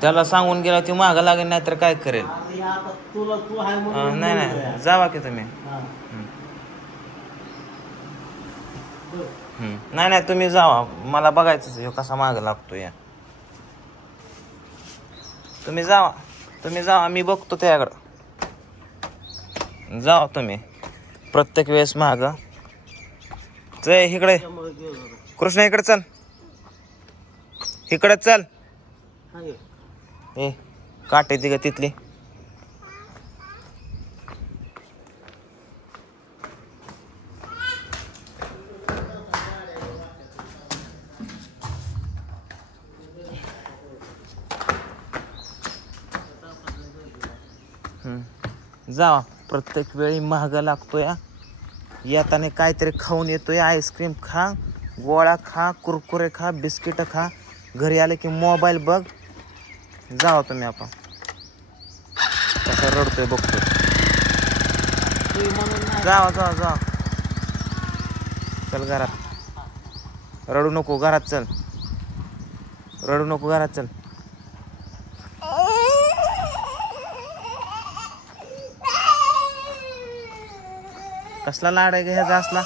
त्याला सांगून गेला ती मागं लागेल नाही तर काय करेल. नाही नाही जावा की तुम्ही. नाही नाही तुम्ही जावा, मला बघायचं कसा मागं लागतो या. तुम्ही जावा मी बघतो त्याकडं. जावा तुम्ही प्रत्येक वेळेस मागं. जय इकडे कृष्णा, इकडे चल, इकडे चल. ए काटे ती ग तिथली. जावा प्रत्येक वेळी महागा लागतो या. येताना काहीतरी खाऊन येतोय. आईस्क्रीम खा, गोळा खा, कुरकुरे खा, बिस्किट खा. घरी आले की मोबाईल बघ. जावा तुम्ही. आपण कसा रडतोय बघतोय. जावा जावा जावा. चल घरात. रडू नको, घरात चल. रडू नको, घरात चल. कसला लाड आहे ह्याचा असला.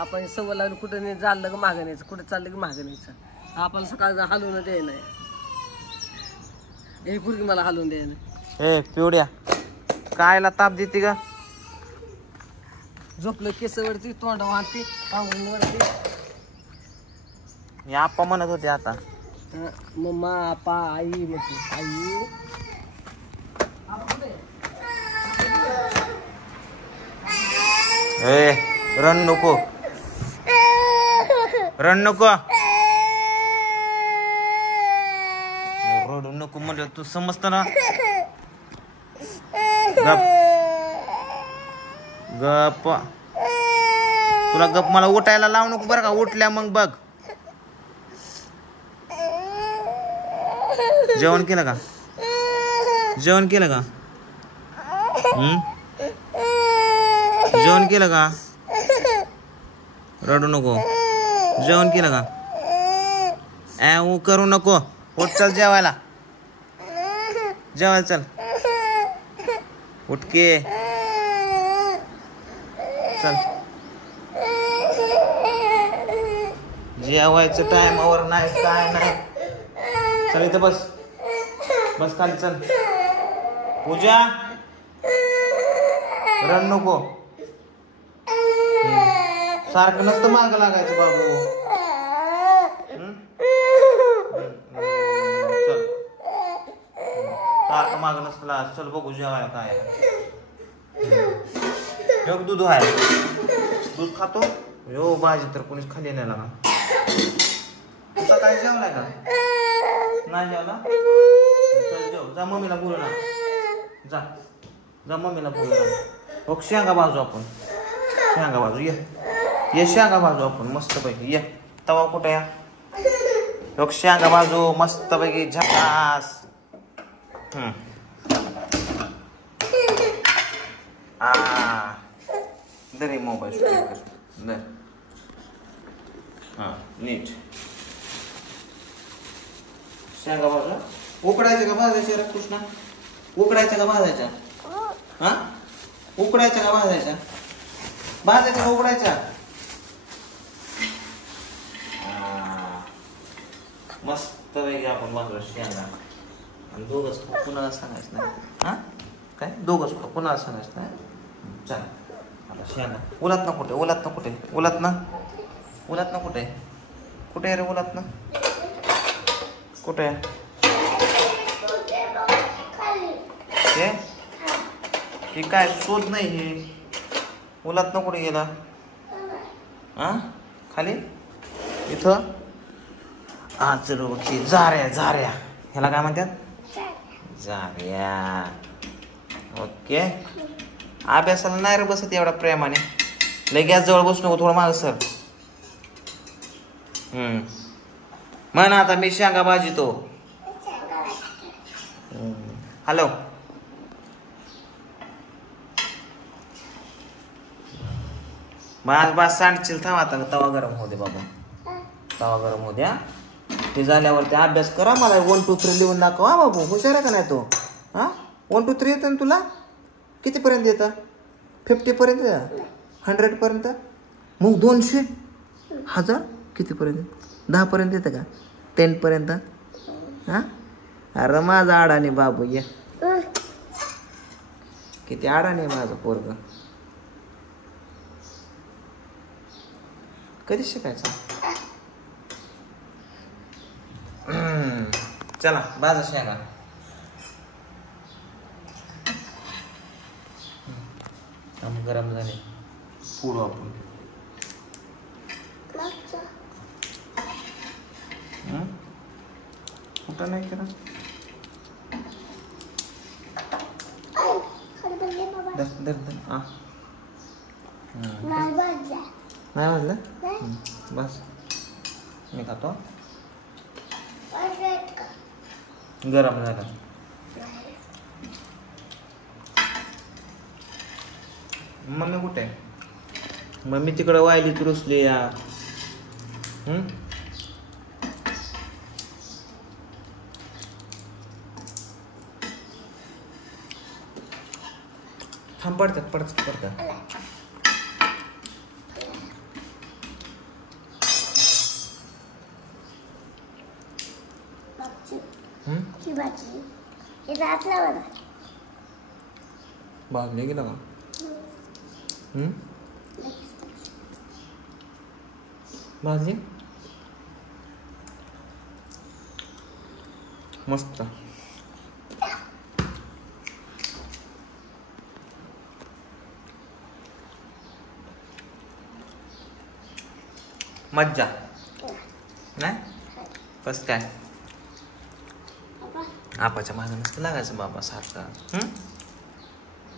आपण सवय लागून कुठं नाही चाललं का मागं न्यायचं, कुठं चाललं की मागं न्यायचं. आपण सकाळ हलवून द्याय नाही. हे पुरगी मला हलवून द्याय नाही. ए पिवड्या कायला ताप देते का. झोपलं केसवरती, तोंड वाहती, पांघरूणवरती. मी आप्पा म्हणत होते आता. मम्मा आप्पा आई म्हणते. आई ए रन नको, रन नको, रडू नको म्हणजे तू समजत ना. गप गप. तुला गप मला उठायला लावू नको बरं का. उठल्या मग बघ. जेवण केलं का. जेवण केलं का. जेवण केलं का. रडू नको. जेवण केलं का. करू नको. उठ चल जेवायला. जेवायला चल. उठके चल. जेवायचं टायमावर नाही काय नाही. चल इथं बस. बस खाली चल. पूजा रड नको. सारखं नसतं मागं लागायचं बाबू. चल सारखं मागं नसतं लागायचं. चल बघू जेवायला काय. योग दूध आहे. दूध खातो. यो भाजी तर कोणीच खाली नाही लागा. तुझा काय जेवलाय का. नाही जेवला. चल जेव. जा मम्मीला बोलू ना. जा जा मम्मीला बोलू ना. बघ शेंगा भाजू आपण. शेंगा भाजू. ये शेंगा भाजू आपण मस्त पैकी. ये तवा कुठे या. बघ शेंगा भाजू मस्त पैकी झकास. दरे मोबाईल शूटिंग कर. दर हा नीट. शेंगा भाजू. उकडायचं का भाजायचं रे कृष्णा. उकडायचं का भाजायच्या. हा उकडायच्या का भाजायच्या. भाजायच्या का उकडायच्या. मस्त वेगळी आपण भाजू शेंगा. आणि दोघच कुणाला सांगायचं नाही. हा काय दोघच कुणाला सांगायचं नाही. चल आता शेंगा. उलात ना कुठे. उलात ना कुठे. उलात ना. उलात ना कुठे. कुठे आहे रे उलात ना. कुठे आहे हे काय शोध नाही. हे उलात ना कुठे गेला. हा खाली इथं. चल ओके. झाऱ्या झाऱ्या ह्याला काय म्हणतात. झाऱ्या. ओके. अभ्यासाला नाही रे बसत एवढा प्रेमाने. लय गॅस जवळ बसू नको. थोडं माग सर. म्हण आता मी शेंगा भाजीतो. हॅलो. बस सांडशील थांब आता. तवा गरम होते बाबा. तवा गरम होऊ द्या. ते झाल्यावरती अभ्यास करा. मला 1 2 3 लिहून दाखवा बाबू. हुशार आहे का नाही तो? हां 1 2 3 येतं ना तुला? कितीपर्यंत येतं? 50 पर्यंत? 100 पर्यंत? मग 200 1000 कितीपर्यंत? 10 पर्यंत येतं का? 10 पर्यंत? हां अरे माझा अडाणी बाबू ये. किती अडाणी माझं पोरग. कधी शिकायचं? चला बाजा शेंगा. गरम झाले पुढं आपण कुठं नाही केलं. नाही वाजलं बस. मी खातो. गरम झालं. मम्मी कुठे आहे? मम्मी तिकडं वायलीत रुसली या. थांब पडतात. भाजले गेला का? भाजली मस्त. मज्जा नाही कस काय? आपाच्या मागं नसतं लागायचं बाबा सारखं.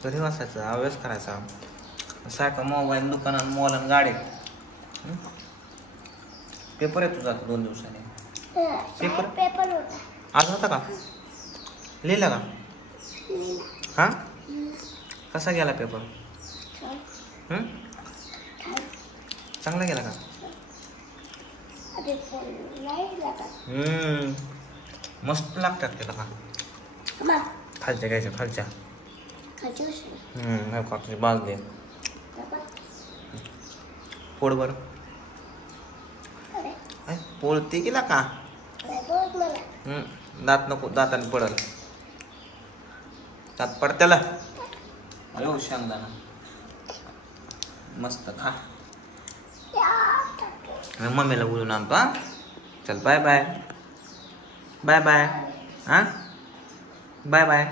तरी वाचायचं अभ्यास करायचा. सारखं मोबाईल दुकानात मॉलन गाडीत. पेपर येतो जातो 2 दिवसांनी. पेपर आज होता का? लिहिला का? हा कसा गेला पेपर? चांगला गेला का? मस्त लागतात त्याला का? खालच्या घ्यायच्या खालच्या. बाजले पोड बर पोळती गेला का? दात नको दाताने पडल. दात पडत्याला. अरे शेंगदाणा मस्त खा. मम्मीला बोलून आणतो. हा चल बाय बाय. Bye bye. हा बाय बाय.